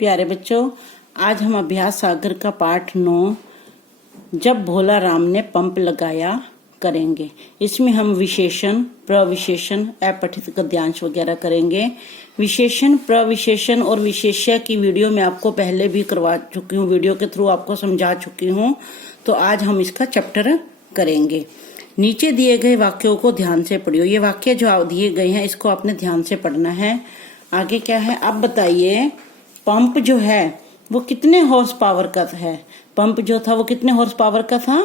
प्यारे बच्चों, आज हम अभ्यास सागर का पाठ 9 जब भोला राम ने पंप लगाया करेंगे। इसमें हम विशेषण, प्रविशेषण, अपठित गद्यांश वगैरह करेंगे। विशेषण, प्रविशेषण और विशेष्य की वीडियो मैं आपको पहले भी करवा चुकी हूँ, वीडियो के थ्रू आपको समझा चुकी हूँ। तो आज हम इसका चैप्टर करेंगे। नीचे दिए गए वाक्यों को ध्यान से पढ़ियो। ये वाक्य जो दिए गए हैं इसको आपने ध्यान से पढ़ना है। आगे क्या है, अब बताइए पंप जो है वो कितने हॉर्स पावर का है। पंप जो था वो कितने हॉर्स पावर का था?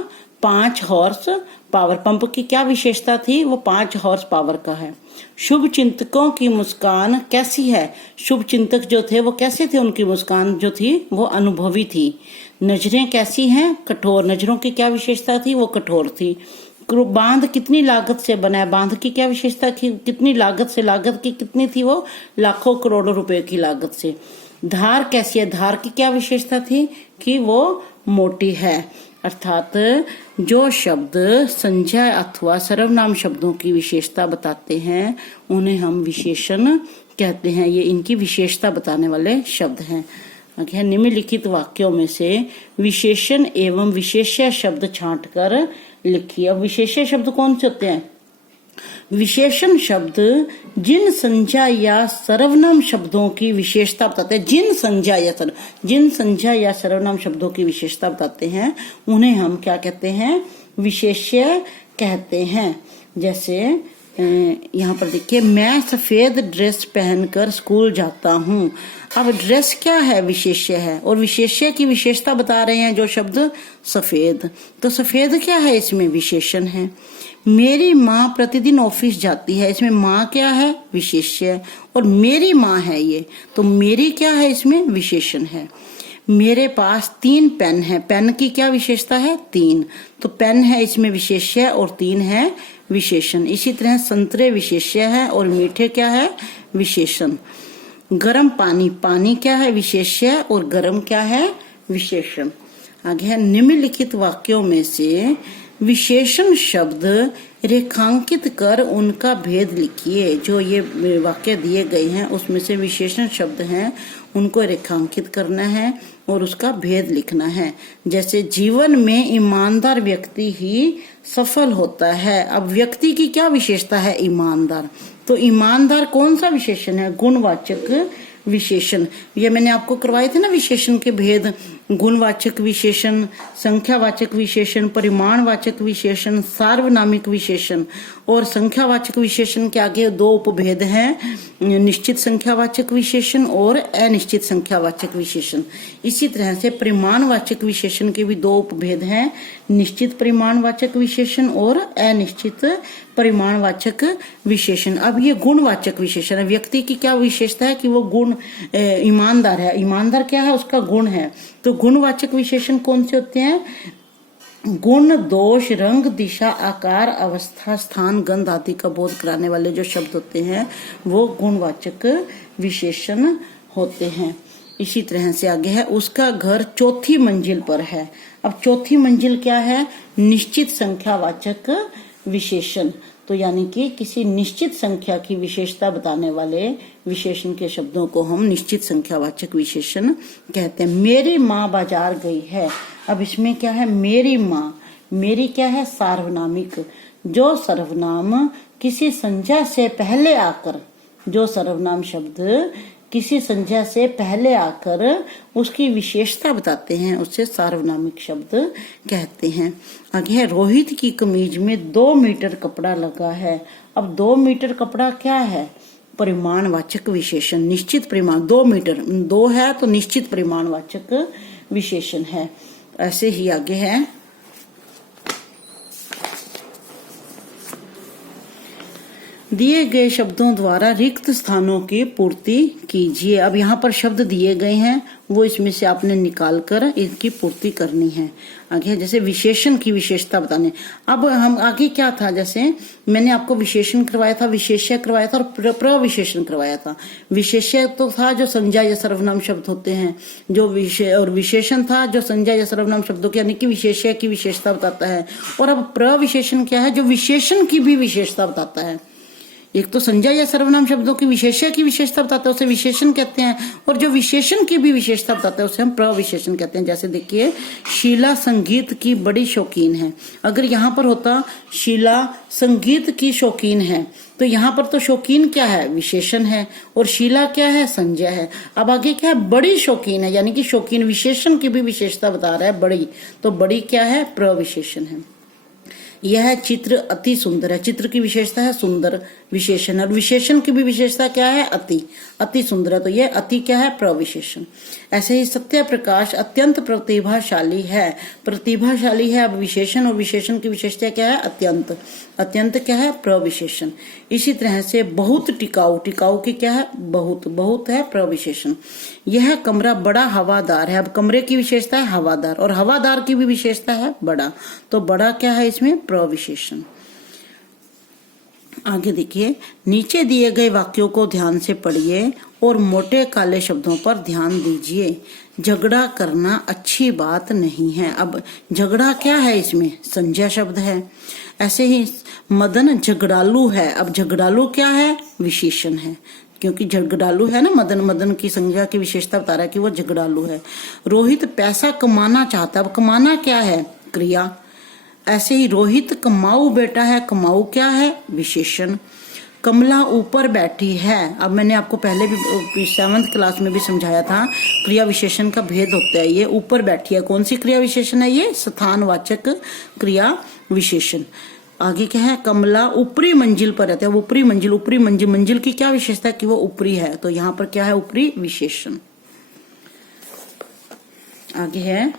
5 हॉर्स पावर। पंप की क्या विशेषता थी? वो 5 हॉर्स पावर का है। शुभ चिंतकों की मुस्कान कैसी है? शुभ चिंतक जो थे वो कैसे थे? उनकी मुस्कान जो थी वो अनुभवी थी। नजरें कैसी हैं? कठोर। नजरों की क्या विशेषता थी? वो कठोर थी। बांध कितनी लागत से बना है? बांध की क्या विशेषता थी? कितनी लागत से? लागत की कितनी थी? वो लाखों करोड़ों रुपए की लागत से। धार कैसी है? धार की क्या विशेषता थी? कि वो मोटी है। अर्थात जो शब्द संज्ञा अथवा सर्वनाम शब्दों की विशेषता बताते हैं उन्हें हम विशेषण कहते हैं। ये इनकी विशेषता बताने वाले शब्द हैं। आगे निम्नलिखित वाक्यों में से विशेषण एवं विशेष्य शब्द छांटकर लिखिए। अब विशेष्य शब्द कौन से होते हैं? विशेषण शब्द जिन संज्ञा या सर्वनाम शब्दों की विशेषता बताते हैं, जिन संज्ञा या सर्वनाम शब्दों की विशेषता बताते हैं उन्हें हम क्या कहते हैं? विशेष्य कहते हैं। जैसे यहाँ पर देखिए, मैं सफेद ड्रेस पहनकर स्कूल जाता हूँ। अब ड्रेस क्या है? विशेष्य है। और विशेष्य की विशेषता बता रहे हैं जो शब्द सफेद। तो सफेद क्या है? इसमें विशेषण है। मेरी माँ प्रतिदिन ऑफिस जाती है। इसमें माँ क्या है? विशेष्य। और मेरी माँ है ये, तो मेरी क्या है? इसमें विशेषण है। मेरे पास 3 पेन है। पेन की क्या विशेषता है? 3। तो पेन है इसमें विशेष्य और 3 है विशेषण। इसी तरह संतरे विशेष्य है और मीठे क्या है? विशेषण। गर्म पानी, पानी क्या है? विशेष्य और गर्म क्या है? विशेषण। आगे है, निम्नलिखित वाक्यों में से विशेषण शब्द रेखांकित कर उनका भेद लिखिए। जो ये वाक्य दिए गए हैं उसमें से विशेषण शब्द हैं उनको रेखांकित करना है और उसका भेद लिखना है। जैसे जीवन में ईमानदार व्यक्ति ही सफल होता है। अब व्यक्ति की क्या विशेषता है? ईमानदार। तो ईमानदार कौन सा विशेषण है? गुणवाचक विशेषण। ये मैंने आपको करवाए थे ना विशेषण के भेद। गुणवाचक विशेषण, संख्यावाचक विशेषण, परिमाणवाचक विशेषण, सार्वनामिक विशेषण। और संख्यावाचक विशेषण के आगे 2 उपभेद हैं, निश्चित संख्यावाचक विशेषण और अनिश्चित संख्यावाचक विशेषण। इसी तरह से परिमाणवाचक विशेषण के भी 2 उपभेद हैं, निश्चित परिमाणवाचक विशेषण और अनिश्चित परिमाणवाचक विशेषण। अब ये गुणवाचक विशेषण है। व्यक्ति की क्या विशेषता है? कि वो गुण ईमानदार है। ईमानदार क्या है? उसका गुण है। तो गुणवाचक विशेषण कौन से होते हैं? गुण, दोष, रंग, दिशा, आकार, अवस्था, स्थान, गंध आदि का बोध कराने वाले जो शब्द होते हैं वो गुणवाचक विशेषण होते हैं। इसी तरह से आगे है, उसका घर 4थी मंजिल पर है। अब 4थी मंजिल क्या है? निश्चित संख्यावाचक विशेषण। तो यानी कि किसी निश्चित संख्या की विशेषता बताने वाले विशेषण के शब्दों को हम निश्चित संख्यावाचक विशेषण कहते हैं। मेरी माँ बाजार गई है। अब इसमें क्या है? मेरी माँ, मेरी क्या है? सार्वनामिक। जो सर्वनाम किसी संज्ञा से पहले आकर, जो सर्वनाम शब्द किसी संज्ञा से पहले आकर उसकी विशेषता बताते हैं उसे सार्वनामिक शब्द कहते हैं। आगे है, रोहित की कमीज में 2 मीटर कपड़ा लगा है। अब 2 मीटर कपड़ा क्या है? परिमाणवाचक विशेषण। निश्चित परिमाण, 2 मीटर, 2 है तो निश्चित परिमाणवाचक विशेषण है। ऐसे ही आगे है, दिए गए शब्दों द्वारा रिक्त स्थानों की पूर्ति कीजिए। अब यहाँ पर शब्द दिए गए हैं वो इसमें से आपने निकाल कर इनकी पूर्ति करनी है। आगे जैसे विशेषण की विशेषता बताने। अब हम आगे क्या था, जैसे मैंने आपको विशेषण करवाया था, विशेष्य करवाया था और प्रविशेषण करवाया था। विशेष्य तो था जो संज्ञा या सर्वनाम शब्द होते हैं, जो और विशेषण था जो संज्ञा या सर्वनाम शब्दों की यानी कि विशेष्य की विशेषता बताता है। और अब प्रविशेषण क्या है? जो विशेषण की भी विशेषता बताता है। एक तो संज्ञा या सर्वनाम शब्दों की विशेष्य की विशेषता बताता है उसे विशेषण कहते हैं, और जो विशेषण की भी विशेषता बताता है उसे हम प्रविशेषण कहते हैं। जैसे देखिए, शीला संगीत की बड़ी शौकीन है। अगर यहाँ पर होता शीला संगीत की शौकीन है, तो यहाँ पर तो शौकीन क्या है, विशेषण है, और शीला क्या है, संज्ञा है। अब आगे क्या है, बड़ी शौकीन है, यानी कि शौकीन विशेषण की भी विशेषता बता रहा है, बड़ी, तो बड़ी क्या है, प्रविशेषण है। यह चित्र अति सुंदर है, चित्र की विशेषता है सुंदर, विशेषण, और विशेषण की भी विशेषता क्या है, अति, अति सुंदर है, तो यह अति क्या है, प्रविशेषण। ऐसे ही सत्य प्रकाश अत्यंत प्रतिभाशाली है, प्रतिभाशाली है। अब विशेषण और विशेषण की विशेषता क्या है, अत्यंत, अत्यंत क्या है, प्रविशेषण। इसी तरह से बहुत टिकाऊ, टिकाऊ की क्या है, बहुत, बहुत है प्रविशेषण। यह कमरा बड़ा हवादार है। अब कमरे की विशेषता है हवादार, और हवादार की भी विशेषता है बड़ा, तो बड़ा क्या है इसमें, प्रविशेषण। आगे देखिए, नीचे दिए गए वाक्यों को ध्यान से पढ़िए और मोटे काले शब्दों पर ध्यान दीजिए। झगड़ा करना अच्छी बात नहीं है। अब झगड़ा क्या है, इसमें संज्ञा शब्द है। ऐसे ही मदन झगड़ालू है। अब झगड़ालू क्या है, विशेषण है, क्योंकि झगड़ालू है ना, मदन, मदन की संज्ञा की विशेषता बता रहा है कि वो झगड़ालू है। रोहित पैसा कमाना चाहता है। अब कमाना क्या है, क्रिया। ऐसे ही रोहित कमाऊ बेटा है, कमाऊ क्या है, विशेषण। कमला ऊपर बैठी है। अब मैंने आपको पहले भी 7th क्लास में भी समझाया था, क्रिया विशेषण का भेद होता है। ये ऊपर बैठी है, कौन सी क्रिया विशेषण है, ये स्थानवाचक क्रिया विशेषण। आगे क्या है, कमला ऊपरी मंजिल पर रहता है। ऊपरी मंजिल, ऊपरी मंजिल, मंजिल की क्या विशेषता है कि वो ऊपरी है, तो यहाँ पर क्या है, ऊपरी विशेषण। आगे है,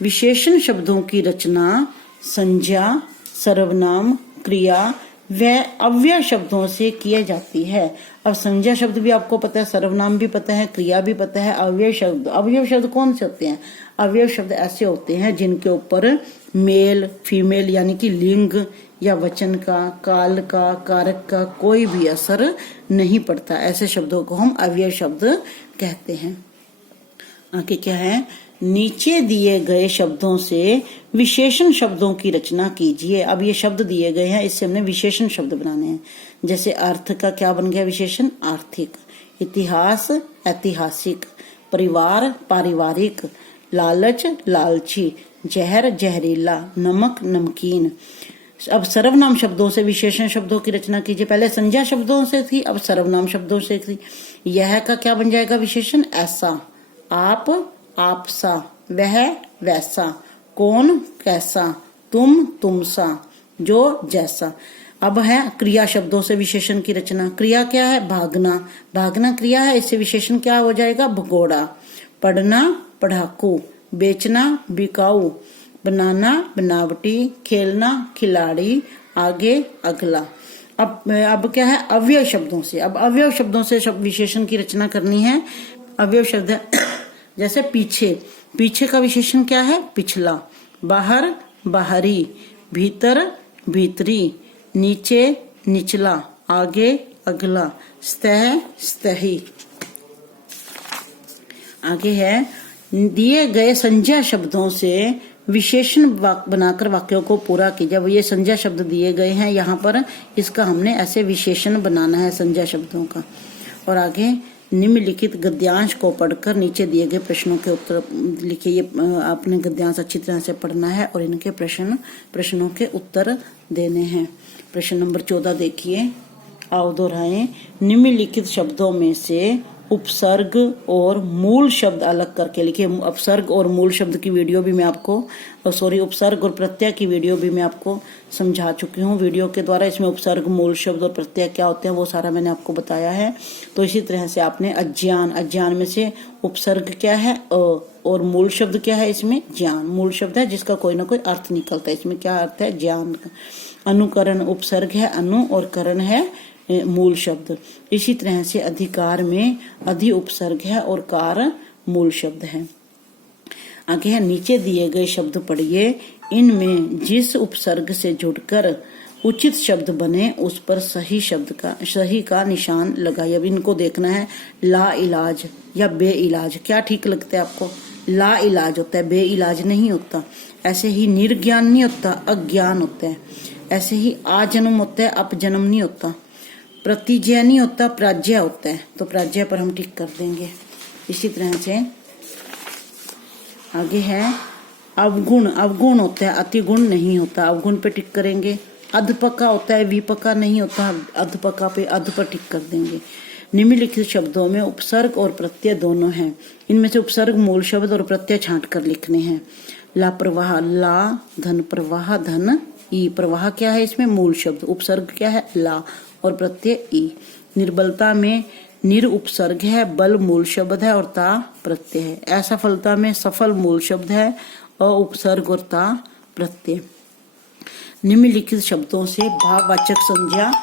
विशेषण शब्दों की रचना संज्ञा, सर्वनाम, क्रिया व अव्यय शब्दों से किए जाती है। अब संज्ञा शब्द भी आपको पता है, सर्वनाम भी पता है, क्रिया भी पता है। अव्यय शब्द, अव्यय शब्द कौन से होते हैं, अव्यय शब्द ऐसे होते हैं जिनके ऊपर मेल फीमेल यानी कि लिंग या वचन का, काल का, कारक का कोई भी असर नहीं पड़ता। ऐसे शब्दों को हम अव्यय शब्द कहते हैं। आगे क्या है, नीचे दिए गए शब्दों से विशेषण शब्दों की रचना कीजिए। अब ये शब्द दिए गए हैं, इससे हमने विशेषण शब्द बनाने हैं। जैसे अर्थ का क्या बन गया विशेषण, आर्थिक। इतिहास, ऐतिहासिक। परिवार, पारिवारिक। लालच, लालची। जहर, जहरीला। नमक, नमकीन। अब सर्वनाम शब्दों से विशेषण शब्दों की रचना कीजिए। पहले संज्ञा शब्दों से थी, अब सर्वनाम शब्दों से थी। यह का क्या बन जाएगा विशेषण, ऐसा। आप, आपसा। वह, वैसा। कौन, कैसा। तुम, तुमसा। जो, जैसा। अब है क्रिया शब्दों से विशेषण की रचना। क्रिया क्या है, भागना। भागना क्रिया है, इससे विशेषण क्या हो जाएगा, भगोड़ा। पढ़ना, पढ़ाकू। बेचना, बिकाऊ। बनाना, बनावटी। खेलना, खिलाड़ी। आगे, अगला। अब क्या है, अव्यय शब्दों से। अब अव्यय शब्दों से विशेषण की रचना करनी है। अव्यय शब्द है जैसे पीछे, पीछे का विशेषण क्या है, पिछला। बाहर, बाहरी। भीतर, भीतरी। नीचे, निचला। आगे, अगला। सतह, सतही। आगे है, दिए गए संज्ञा शब्दों से विशेषण बनाकर वाक्यों को पूरा कीजिए। जब ये संज्ञा शब्द दिए गए हैं यहाँ पर, इसका हमने ऐसे विशेषण बनाना है संज्ञा शब्दों का। और आगे, निम्नलिखित गद्यांश को पढ़कर नीचे दिए गए प्रश्नों के उत्तर लिखिए। ये आपने गद्यांश अच्छी तरह से पढ़ना है और इनके प्रश्नों के उत्तर देने हैं। प्रश्न नंबर 14 देखिए, आओ दोहराएं। निम्नलिखित शब्दों में से उपसर्ग और मूल शब्द अलग करके लिखिए। उपसर्ग और मूल शब्द की वीडियो भी मैं आपको, उपसर्ग और प्रत्यय की वीडियो भी मैं आपको समझा चुकी हूँ वीडियो के द्वारा। इसमें उपसर्ग, मूल शब्द और प्रत्यय क्या होते हैं वो सारा मैंने आपको बताया है। तो इसी तरह से आपने अज्ञान, अज्ञान में से उपसर्ग क्या है, और मूल शब्द क्या है, इसमें ज्ञान। मूल शब्द है जिसका कोई ना कोई अर्थ निकलता है, इसमें क्या अर्थ है, ज्ञान का। अनुकरण, उपसर्ग है अनु और करण है मूल शब्द। इसी तरह से अधिकार में अधि उपसर्ग है और कार मूल शब्द है। आगे है, नीचे दिए गए शब्द पढ़िए। इनमें जिस उपसर्ग से जुड़कर उचित शब्द बने उस पर सही का निशान लगाइए। अब इनको देखना है, ला इलाज या बे इलाज, क्या ठीक लगता है आपको? ला इलाज होता है, बे इलाज नहीं होता। ऐसे ही निर्ज्ञान नहीं होता, अज्ञान होता है। ऐसे ही आ जन्म होता है, अपजन्म नहीं होता। प्रतिजय नहीं होता, प्राज्य होता है, तो प्राज्य पर हम टिक कर देंगे। इसी तरह से आगे है अवगुण। अवगुण होता है, अतिगुण नहीं होता, अवगुण पे टिक करेंगे। अधपका होता है, विपका नहीं होता, अधपका पे अध पर टिक कर देंगे। निम्नलिखित शब्दों में उपसर्ग और प्रत्यय दोनों हैं। इनमें से उपसर्ग मूल शब्द और प्रत्यय छांट कर लिखने हैं। लाप्रवाह, ला, धन प्रवाह, धन ई। प्रवाह क्या है इसमें? मूल शब्द। उपसर्ग क्या है? ला, और प्रत्यय ई। निर्बलता में निर उपसर्ग है, बल मूल शब्द है और ता प्रत्यय है। असफलता में सफल मूल शब्द है और उपसर्ग और ता प्रत्यय। निम्नलिखित शब्दों से भाववाचक संज्ञा